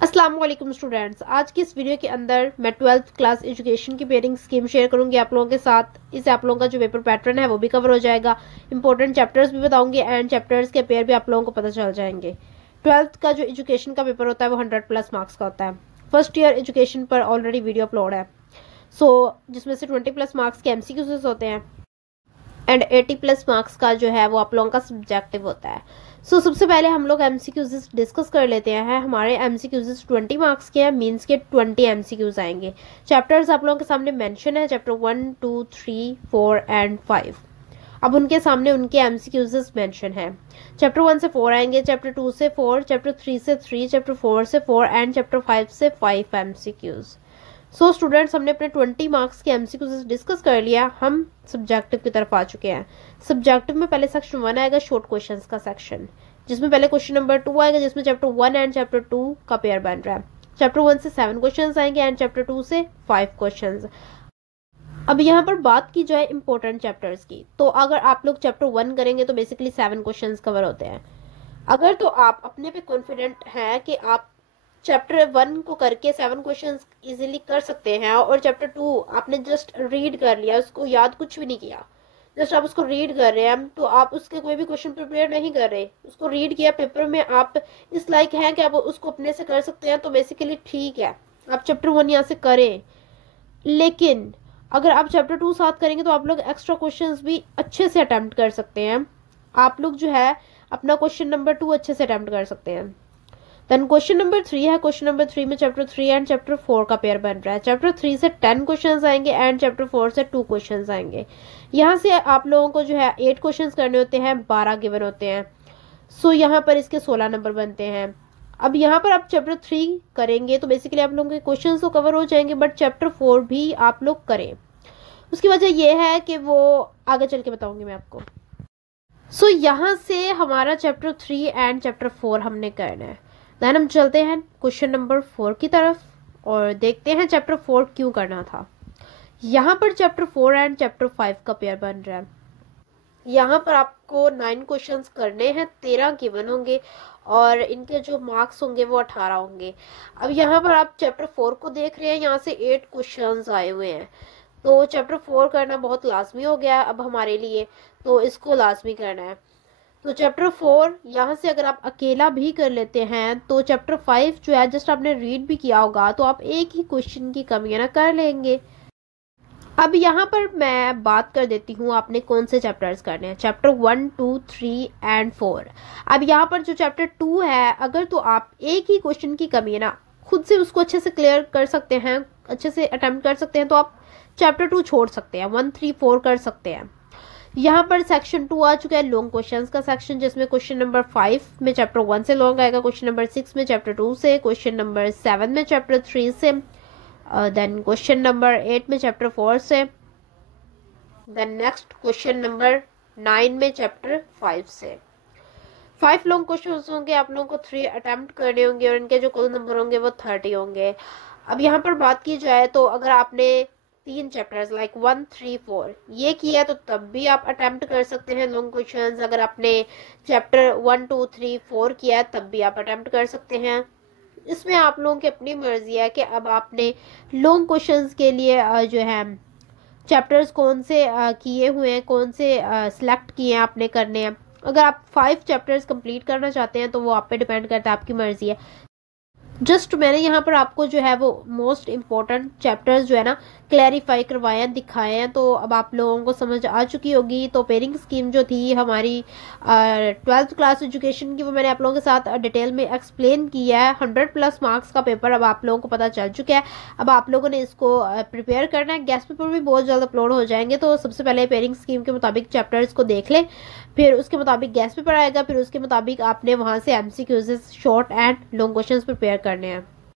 अस्सलाम वालेकुम स्टूडेंट्स। आज की इस वीडियो के अंदर मैं 12th क्लास एजुकेशन की पेयरिंग स्कीम शेयर करूंगी आप लोगों के साथ। इससे आप लोगों का जो पेपर पैटर्न है वो भी कवर हो जाएगा, इंपॉर्टेंट चैप्टर्स भी बताऊंगी एंड चैप्टर्स के पेयर भी आप लोगों को पता चल जाएंगे। 12th का जो एजुकेशन का पेपर होता है वो 100+ मार्क्स का होता है। फर्स्ट ईयर एजुकेशन पर ऑलरेडी वीडियो अपलोड है, जिसमें से 20+ मार्क्स के MCQs होते हैं एंड 80+ मार्क्स का जो है वो आप लोगों का सब्जेक्टिव होता है। सबसे पहले हम लोग MCQs डिस्कस कर लेते हैं। हमारे MCQs 20 मार्क्स के हैं, मीन्स के 20 MCQs आएंगे। चैप्टर्स आप लोगों के सामने मेंशन है, चैप्टर 1, 2, 3, 4 एंड 5। अब उनके सामने उनके MCQs मेंशन है। चैप्टर 1 से 4 आएंगे, चैप्टर 2 से 4, चैप्टर 3 से 3, चैप्टर 4 से 4 एंड चैप्टर 5 से 5 MCQs। स्टूडेंट्स, हमने अपने 20 मार्क्स के MCQs डिस्कस कर लिया। हम सब्जेक्टिव की तरफ आ चुके हैं। सब्जेक्टिव में पहले सेक्शन 1 आएगा, शॉर्ट क्वेश्चंस का सेक्शन, जिसमें पहले क्वेश्चन नंबर 2 आएगा, जिसमें चैप्टर 1 एंड चैप्टर 2 का पेयर बन रहा है। चैप्टर 1 से 7 क्वेश्चंस आएंगे एंड चैप्टर 2 से 5 क्वेश्चंस। अब यहाँ पर बात की जाए इंपॉर्टेंट चैप्टर्स की, तो अगर आप लोग चैप्टर 1 करेंगे तो बेसिकली 7 क्वेश्चंस कवर होते हैं। अगर तो आप अपने पे कॉन्फिडेंट हैं कि आप चैप्टर 1 को करके 7 क्वेश्चंस इजीली कर सकते हैं और चैप्टर 2 आपने जस्ट रीड कर लिया, उसको याद कुछ भी नहीं किया, जस्ट आप उसको रीड कर रहे हैं, तो आप उसके कोई भी क्वेश्चन प्रिपेयर नहीं कर रहे, उसको रीड किया पेपर में, आप इस लायक हैं कि आप उसको अपने से कर सकते हैं, तो बेसिकली ठीक है, आप चैप्टर 1 यहाँ से करें। लेकिन अगर आप चैप्टर 2 साथ करेंगे तो आप लोग एक्स्ट्रा क्वेश्चंस भी अच्छे से अटेम्प्ट कर सकते हैं। आप लोग जो है अपना क्वेश्चन नंबर 2 अच्छे से अटेम्प्ट कर सकते हैं। देन क्वेश्चन नंबर 3 है। क्वेश्चन नंबर 3 में चैप्टर 3 एंड चैप्टर 4 का पेयर बन रहा है। चैप्टर 3 से 10 क्वेश्चंस आएंगे एंड चैप्टर 4 से 2 क्वेश्चंस आएंगे। यहाँ से आप लोगों को जो है 8 क्वेश्चंस करने होते हैं, 12 गिवन होते हैं। यहाँ पर इसके 16 नंबर बनते हैं। अब यहाँ पर आप चैप्टर 3 करेंगे तो बेसिकली आप लोगों के क्वेश्चन तो कवर हो जाएंगे, बट चैप्टर 4 भी आप लोग करें। उसकी वजह यह है कि वो आगे चल के बताऊंगी मैं आपको। यहाँ से हमारा चैप्टर 3 एंड चैप्टर 4 हमने करना है। देन हम चलते हैं क्वेश्चन नंबर 4 की तरफ और देखते हैं चैप्टर 4 क्यों करना था। यहाँ पर चैप्टर 4 एंड चैप्टर 5 का पेयर बन रहा है। यहाँ पर आपको 9 क्वेश्चंस करने हैं, 13 गिवन होंगे और इनके जो मार्क्स होंगे वो 18 होंगे। अब यहाँ पर आप चैप्टर 4 को देख रहे हैं, यहाँ से 8 क्वेश्चंस आए हुए हैं, तो चैप्टर 4 करना बहुत लाजमी हो गया अब हमारे लिए, तो इसको लाजमी करना है। तो चैप्टर 4 यहाँ से अगर आप अकेला भी कर लेते हैं तो चैप्टर 5 जो है जस्ट आपने रीड भी किया होगा तो आप एक ही क्वेश्चन की कमी ना कर लेंगे। अब यहाँ पर मैं बात कर देती हूँ आपने कौन से चैप्टर्स करने हैं। Chapter 1, 2, 3 and 4। अब यहाँ पर जो चैप्टर 2 है, अगर तो आप एक ही क्वेश्चन की कमी है ना, खुद से उसको अच्छे से क्लियर कर सकते हैं, अच्छे से अटेम्प्ट कर सकते हैं, तो आप चैप्टर 2 छोड़ सकते हैं, 1, 3, 4 कर सकते हैं। यहाँ पर सेक्शन 2 आ चुका है, लॉन्ग क्वेश्चंस का सेक्शन, जिसमें क्वेश्चन नंबर 5 में चैप्टर 1 से लॉन्ग आएगा, क्वेश्चन नंबर 6 में चैप्टर 2 से, क्वेश्चन नंबर 7 में चैप्टर 3 से, देन क्वेश्चन नंबर 8 में चैप्टर 4 से, देन नेक्स्ट क्वेश्चन नंबर 9 में चैप्टर 5 से। 5 लॉन्ग क्वेश्चन होंगे, आप लोगों को 3 अटेम्प्ट करने होंगे और इनके जो कुल नंबर होंगे वो 30 होंगे। अब यहाँ पर बात की जाए तो अगर आपने 3 चैप्टर्स लाइक 1, 3, 4 ये किया तो तब भी आप अटेम्प्ट कर सकते हैं लॉन्ग क्वेश्चंस। अगर आपने चैप्टर 1, 2, 3, 4 किया तब भी आप अटेम्प्ट कर सकते हैं। इसमें आप लोगों की अपनी मर्जी है कि अब आपने लॉन्ग क्वेश्चंस के लिए जो है चैप्टर्स कौन से किए हुए हैं, कौन से सिलेक्ट किए हैं आपने करने हैं। अगर आप 5 चैप्टर्स कंप्लीट करना चाहते हैं तो वो आप पे डिपेंड करता है, आपकी मर्जी है। जस्ट मैंने यहाँ पर आपको जो है वो मोस्ट इम्पोर्टेंट चैप्टर्स जो है ना क्लैरिफाई करवाए हैं, दिखाए हैं, तो अब आप लोगों को समझ आ चुकी होगी। तो पेयरिंग स्कीम जो थी हमारी 12th क्लास एजुकेशन की, वो मैंने आप लोगों के साथ डिटेल में एक्सप्लेन किया है। 100+ मार्क्स का पेपर अब आप लोगों को पता चल चुका है। अब आप लोगों ने इसको प्रिपेयर करना है। गेस्ट पेपर भी बहुत जल्द अपलोड हो जाएंगे, तो सबसे पहले पेयरिंग स्कीम के मुताबिक चैप्टर्स को देख लें, फिर उसके मुताबिक गेस्ट पेपर आएगा, फिर उसके मुताबिक आपने वहाँ से MCQs short and long questions prepare करने हैं।